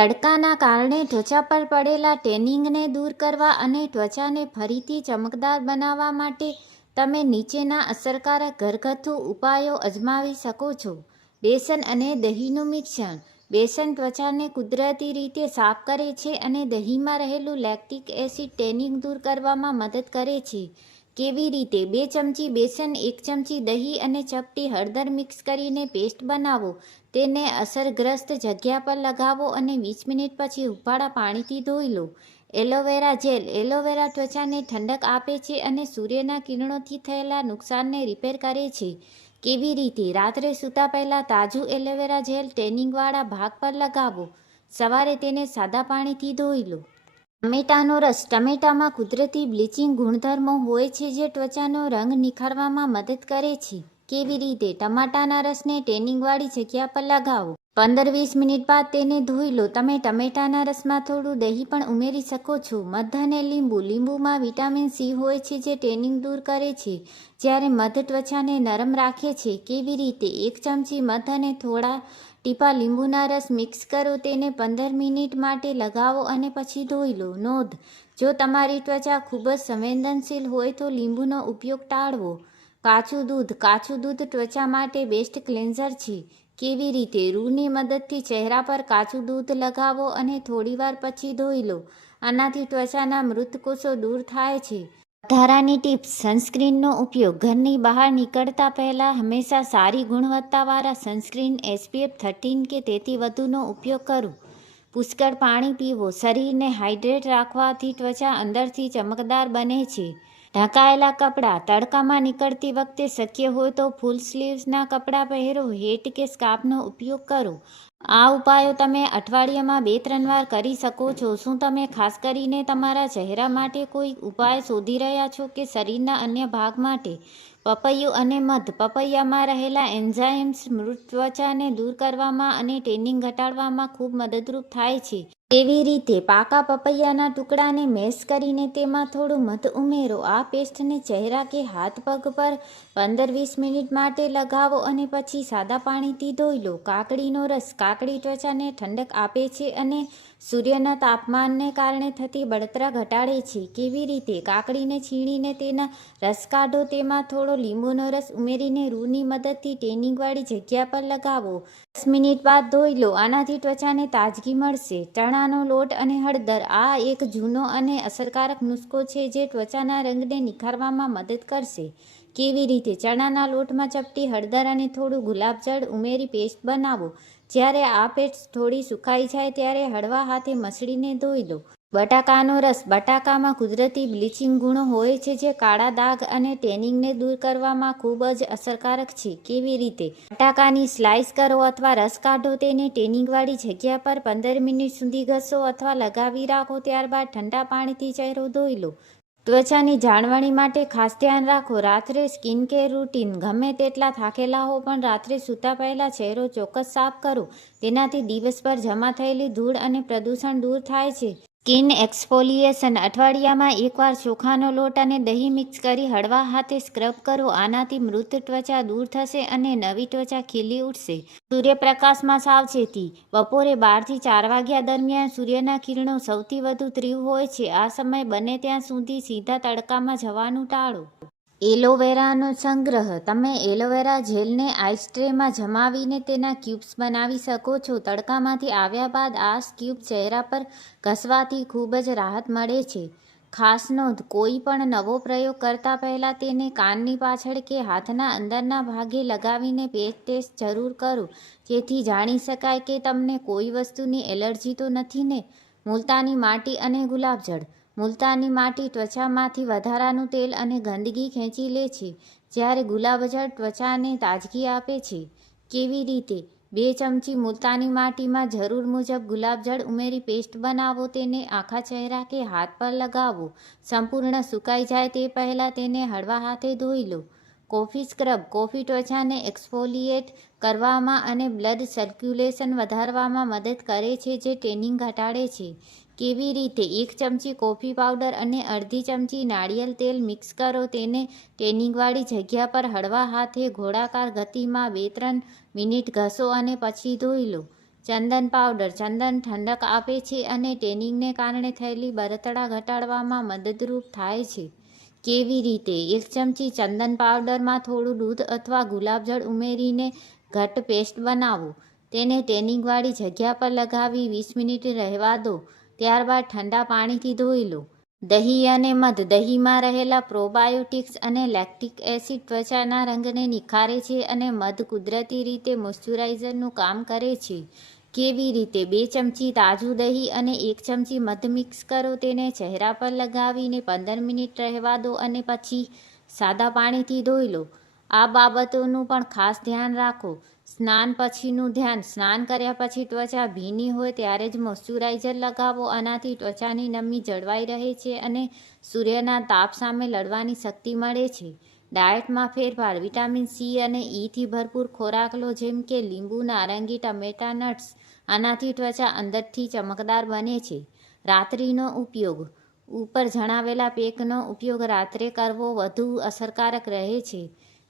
તડકાના કારણે ત્વચા પર પડેલા ટેનિંગને દૂર કરવા અને ત્વચાને ફરીથી ચમકદાર બનાવવા માટે તમે નીચેના અસરકારક ઘરગથ્થુ ઉપાયો અજમાવી શકો છો. બેસન અને દહીંનું મિશ્રણ. બેસન ત્વચાને કુદરતી રીતે સાફ કરે છે અને દહીંમાં રહેલું લેક્ટિક એસિડ ટેનિંગ દૂર કરવામાં મદદ કરે છે. કેવી રીતે? 2 ચમચી બેસન, 1 ચમચી દહીં અને ચપટી હળદર મિક્સ કરીને પેસ્ટ બનાવો. તેને અસરગ્રસ્ત જગ્યા પર લગાવો અને 20 મિનિટ પછી હૂંફાળા પાણીથી ધોઈ લો. Aloe vera gel. એલોવેરા ત્વચાને ઠંડક આપે છે અને સૂર્યના કિરણોથી થયેલા નુકસાનને રિપેર કરે છે. કેવી રીતે? રાત્રે સૂતા પહેલાં તાજું એલોવેરા જેલ ટેનિંગવાળા ભાગ પર લગાવો. સવારે તેને સાદા પાણીથી ધોઈ લો. ટમેટાનો રસ. ટમેટામાં કુદરતી બ્લીચિંગ ગુણધર્મો હોય છે જે ત્વચાનો રંગ નિખારવામાં મદદ કરે છે. કેવી રીતે? ટમાટાના રસને ટેનિંગવાળી જગ્યા પર લગાવો. 15-20 મિનિટ બાદ તેને ધોઈ લો. તમે ટમેટાના રસમાં થોડું દહીં પણ ઉમેરી શકો છો. મધ અને લીંબુ. લીંબુમાં વિટામિન સી હોય છે જે ટેનિંગ દૂર કરે છે, જ્યારે મધ ત્વચાને નરમ રાખે છે. કેવી રીતે? 1 ચમચી મધ અને થોડા ટીપાં લીંબુના રસ મિક્સ કરો. તેને 15 મિનિટ માટે લગાવો અને પછી ધોઈ લો. નોંધ: જો તમારી ત્વચા ખૂબ જ સંવેદનશીલ હોય તો લીંબુનો ઉપયોગ ટાળવો. કાચું દૂધ. કાચું દૂધ ત્વચા માટે બેસ્ટ ક્લેન્ઝર છે. કેવી રીતે? રૂની મદદથી ચહેરા પર કાચું દૂધ લગાવો અને થોડીવાર પછી ધોઈ લો. આનાથી ત્વચાના મૃત કોષો દૂર થાય છે. વધારાની ટિપ્સ. સનસ્ક્રીનનો ઉપયોગ. ઘરની બહાર નીકળતા પહેલાં હંમેશા સારી ગુણવત્તાવાળા સનસ્ક્રીન SPF 13 કે તેથી વધુનો ઉપયોગ કરો. પુષ્કળ પાણી પીવો. શરીરને હાઇડ્રેટ રાખવાથી ત્વચા અંદરથી ચમકદાર બને છે. ઢંકાયેલા કપડાં. તડકામાં નીકળતી વખતે શક્ય હોય તો ફૂલ સ્લીવ્સના કપડાં પહેરો. હેટ કે સ્કાર્ફનો ઉપયોગ કરો. આ ઉપાયો તમે અઠવાડિયામાં 2-3 વાર કરી શકો છો. શું તમે ખાસ કરીને તમારા ચહેરા માટે કોઈ ઉપાય શોધી રહ્યા છો કે શરીરના અન્ય ભાગ માટે? પપૈયું અને મધ. પપૈયામાં રહેલા એન્ઝાઇમ્સ મૃત ત્વચાને દૂર કરવામાં અને ટેનિંગ ઘટાડવામાં ખૂબ મદદરૂપ થાય છે. કેવી રીતે? પાકા પપૈયાના ટુકડાને મેશ કરીને તેમાં થોડું મધ ઉમેરો. આ પેસ્ટને ચહેરા કે હાથ-પગ પર 15-20 મિનિટ માટે લગાવો અને પછી સાદા પાણીથી ધોઈ લો. કાકડીનો રસ. કાકડી ત્વચાને ઠંડક આપે છે અને સૂર્યના તાપમાનને કારણે થતી બળતરા ઘટાડે છે. કેવી રીતે? કાકડીને છીણીને તેના રસ કાઢો. તેમાં થોડો લીંબુનો રસ ઉમેરીને રૂની મદદથી ટેનિંગવાળી જગ્યા પર લગાવો. 10 મિનિટ બાદ ધોઈ લો. આનાથી ત્વચાને તાજગી મળશે. ચણાનો લોટ અને હળદર. આ એક જૂનો અને અસરકારક નુસ્ખો છે જે ત્વચાના રંગને નિખારવામાં મદદ કરશે. કેવી રીતે? ચણાના લોટમાં ચપટી હળદર અને થોડું ગુલાબજળ ઉમેરી પેસ્ટ બનાવો. જ્યારે આ પેસ્ટ થોડી સુકાઈ જાય ત્યારે હળવા હાથે મસળીને ધોઈ લો. બટાકાનો રસ. બટાકામાં કુદરતી બ્લીચિંગ ગુણો હોય છે જે કાળા ડાઘ અને ટેનિંગને દૂર કરવામાં ખૂબ જ અસરકારક છે. કેવી રીતે? બટાકાની સ્લાઇસ કરો અથવા રસ કાઢો. તેને ટેનિંગવાળી જગ્યા પર 15 મિનિટ સુધી ઘસો અથવા લગાવી રાખો. ત્યારબાદ ઠંડા પાણીથી ચહેરો ધોઈ લો. ત્વચાની જાળવણી માટે ખાસ ધ્યાન રાખો. રાત્રે સ્કિનકેર રૂટીન. ગમે તેટલા થાકેલા હો પણ રાત્રે સૂતા પહેલાં ચહેરો ચોક્કસ સાફ કરો. તેનાથી દિવસભર જમા થયેલી ધૂળ અને પ્રદૂષણ દૂર થાય છે. સ્કિન એક્સફોલિએશન. અઠવાડિયામાં 1 વાર ચોખાનો લોટ અને દહીં મિક્સ કરી હળવા હાથે સ્ક્રબ કરો. આનાથી મૃત ત્વચા દૂર થશે અને નવી ત્વચા ખીલી ઉઠશે. સૂર્યપ્રકાશમાં સાવચેતી. બપોરે 12 થી 4 વાગ્યા દરમિયાન સૂર્યના કિરણો સૌથી વધુ તીવ્ર હોય છે. આ સમય બને ત્યાં સુધી સીધા તડકામાં જવાનું ટાળો. એલોવેરાનો સંગ્રહ. તમે એલોવેરા જેલને આઈસ ટ્રેમાં જમાવીને તેના ક્યુબ્સ બનાવી શકો છો. તડકામાંથી આવ્યા બાદ આ ક્યુબ ચહેરા પર ઘસવાથી ખૂબ જ રાહત મળે છે. ખાસ નોંધ: કોઈ પણ નવો પ્રયોગ કરતા પહેલાં તેને કાનની પાછળ કે હાથના અંદરના ભાગે લગાવીને પેચ ટેસ્ટ જરૂર કરો, જેથી જાણી શકાય કે તમને કોઈ વસ્તુની એલર્જી તો નથી ને. મુલતાની માટી અને ગુલાબજળ. મુલતાની માટી ત્વચામાંથી વધારાનું તેલ અને ગંદકી ખેંચી લે છે, જ્યારે ગુલાબજળ ત્વચાને તાજગી આપે છે. કેવી રીતે? 2 ચમચી મુલતાની માટીમાં જરૂર મુજબ ગુલાબજળ ઉમેરી પેસ્ટ બનાવો. તેને આખા ચહેરા કે હાથ પર લગાવો. સંપૂર્ણ સુકાઈ જાય તે પહેલાં તેને હળવા હાથે ધોઈ લો. Coffee scrub. કોફી ત્વચાને એક્સફોલિએટ કરવામાં અને બ્લડ સર્ક્યુલેશન વધારવામાં મદદ કરે છે જે ટેનિંગ ઘટાડે છે. કેવી રીતે? 1 ચમચી કોફી પાવડર અને અડધી ચમચી નાળિયેર તેલ મિક્સ કરો. તેને ટેનિંગવાળી જગ્યા પર હળવા હાથે ગોળાકાર ગતિમાં 2-3 મિનિટ ઘસો અને પછી ધોઈ લો. ચંદન પાવડર. ચંદન ઠંડક આપે છે અને ટેનિંગને કારણે થયેલી બળતરા ઘટાડવામાં મદદરૂપ થાય છે. કેવી રીતે? 1 ચમચી ચંદન પાવડરમાં થોડું દૂધ અથવા ગુલાબજળ ઉમેરીને ઘટ્ટ પેસ્ટ બનાવો. તેને ટેનિંગવાળી જગ્યા પર લગાવી 20 મિનિટ રહેવા દો. ત્યારબાદ ઠંડા પાણીથી ધોઈ લો. દહીં અને મધ. દહીંમાં રહેલા પ્રોબાયોટિક્સ અને લેક્ટિક એસિડ ત્વચાના રંગને નિખારે છે અને મધ કુદરતી રીતે મોઇશ્ચરાઇઝરનું કામ કરે છે. કેવી રીતે? 2 ચમચી તાજું દહીં અને 1 ચમચી મધ મિક્સ કરો. તેને ચહેરા પર લગાવીને 15 મિનિટ રહેવા દો અને પછી સાદા પાણીથી ધોઈ લો. આ બાબતોનું પણ ખાસ ધ્યાન રાખો. સ્નાન પછીનું ધ્યાન. સ્નાન કર્યા પછી ત્વચા ભીની હોય ત્યારે જ મોઇશ્ચરાઇઝર લગાવો. આનાથી ત્વચાની નમી જળવાઈ રહે છે અને સૂર્યના તાપ સામે લડવાની શક્તિ મળે છે. ડાયટમાં ફેરફાર. વિટામિન સી અને ઇથી ભરપૂર ખોરાક લો જેમ કે લીંબુ, નારંગી, ટમેટા, નટ્સ. આનાથી ત્વચા અંદરથી ચમકદાર બને છે. રાત્રિનો ઉપયોગ. ઉપર જણાવેલા પેકનો ઉપયોગ રાત્રે કરવો વધુ અસરકારક રહે છે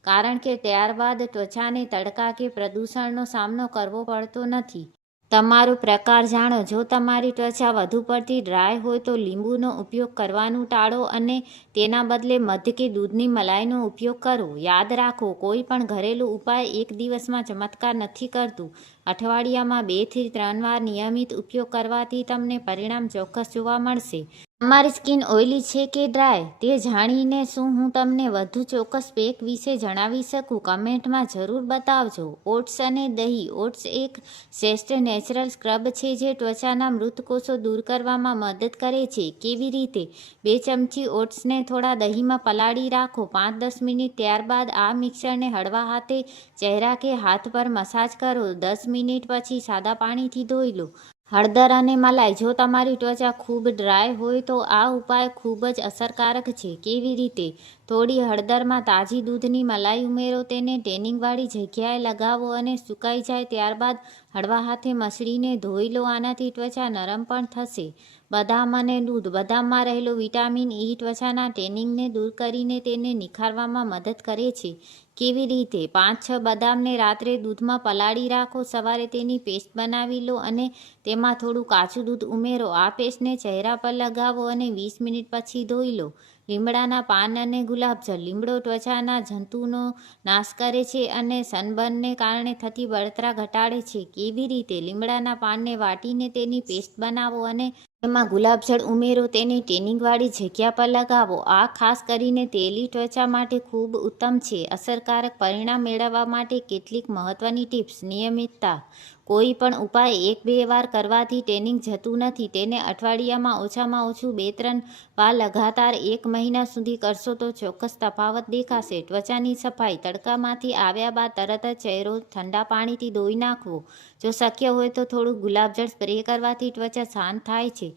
કારણ કે ત્યારબાદ ત્વચાને તડકા કે પ્રદૂષણનો સામનો કરવો પડતો નથી. તમારો પ્રકાર જાણો. જો તમારી ત્વચા વધુ પડતી ડ્રાય હોય તો લીંબુનો ઉપયોગ કરવાનું ટાળો અને તેના બદલે મધ કે દૂધની મલાઈનો ઉપયોગ કરો. યાદ રાખો, કોઈ પણ ઘરેલું ઉપાય એક દિવસમાં ચમત્કાર નથી કરતું. અઠવાડિયામાં 2 થી 3 વાર નિયમિત ઉપયોગ કરવાથી તમને પરિણામ ચોક્કસ જોવા મળશે. તમારી સ્કિન ઓઇલી છે કે ડ્રાય? તે જાણીને શું હું તમને વધુ ચોક્કસ પેક વિશે જણાવી શકું? કમેન્ટમાં જરૂર બતાવજો. ઓટ્સ અને દહીં. ઓટ્સ એક શ્રેષ્ઠ નેચરલ સ્ક્રબ છે જે ત્વચાના મૃત કોષો દૂર કરવામાં મદદ કરે છે. કેવી રીતે? 2 ચમચી ઓટ્સને થોડા દહીંમાં પલાળી રાખો 5-10 મિનિટ. ત્યારબાદ આ મિક્સરને હળવા હાથે ચહેરા કે હાથ પર મસાજ કરો. 10 મિનિટ પછી સાદા પાણીથી ધોઈ લો. હળદર અને મલાઈ. જો તમારી ત્વચા ખૂબ ડ્રાય હોય તો આ ઉપાય ખૂબ જ અસરકારક છે. કેવી રીતે? થોડી હળદરમાં તાજી દૂધની મલાઈ ઉમેરો. તેને ટેનિંગવાળી જગ્યાએ લગાવો અને સુકાઈ જાય ત્યારબાદ હળવા હાથે મસળીને ધોઈ લો. આનાથી ત્વચા નરમ પણ થશે. બદામ અને દૂધ. બદામમાં રહેલો વિટામિન ઇ ત્વચાના ટેનિંગને દૂર કરીને તેને નિખારવામાં મદદ કરે છે. કેવી રીતે? 5-6 બદામને રાત્રે દૂધમાં પલાળી રાખો. સવારે તેની પેસ્ટ બનાવી લો અને તેમાં થોડું કાચું દૂધ ઉમેરો. આ પેસ્ટને ચહેરા પર લગાવો અને 20 મિનિટ પછી ધોઈ લો. લીમડાના પાન અને ગુલાબજળ. લીમડો ત્વચાના જંતુનો નાશ કરે છે અને સનબર્નને કારણે થતી બળતરા ઘટાડે છે. કેવી રીતે? લીમડાના પાનને વાટીને તેની પેસ્ટ બનાવો અને તેમાં ગુલાબજળ ઉમેરો. તેને ટેનિંગવાળી જગ્યા પર લગાવો. આ ખાસ કરીને તેલી ત્વચા માટે ખૂબ ઉત્તમ છે. અસરકારક પરિણામ મેળવવા માટે કેટલીક મહત્વની ટિપ્સ. નિયમિતતા. કોઈ પણ ઉપાય 1-2 વાર કરવાથી ટેનિંગ જતું નથી. તેને અઠવાડિયામાં ઓછામાં ઓછું 2-3 વાર લગાતાર 1 મહિના સુધી કરશો તો ચોક્કસ તફાવત દેખાશે. ત્વચાની સફાઈ. તડકામાંથી આવ્યા બાદ તરત જ ચહેરો ઠંડા પાણીથી ધોઈ નાખવો. જો શક્ય હોય તો થોડું ગુલાબજળ સ્પ્રે કરવાથી ત્વચા શાંત થાય છે.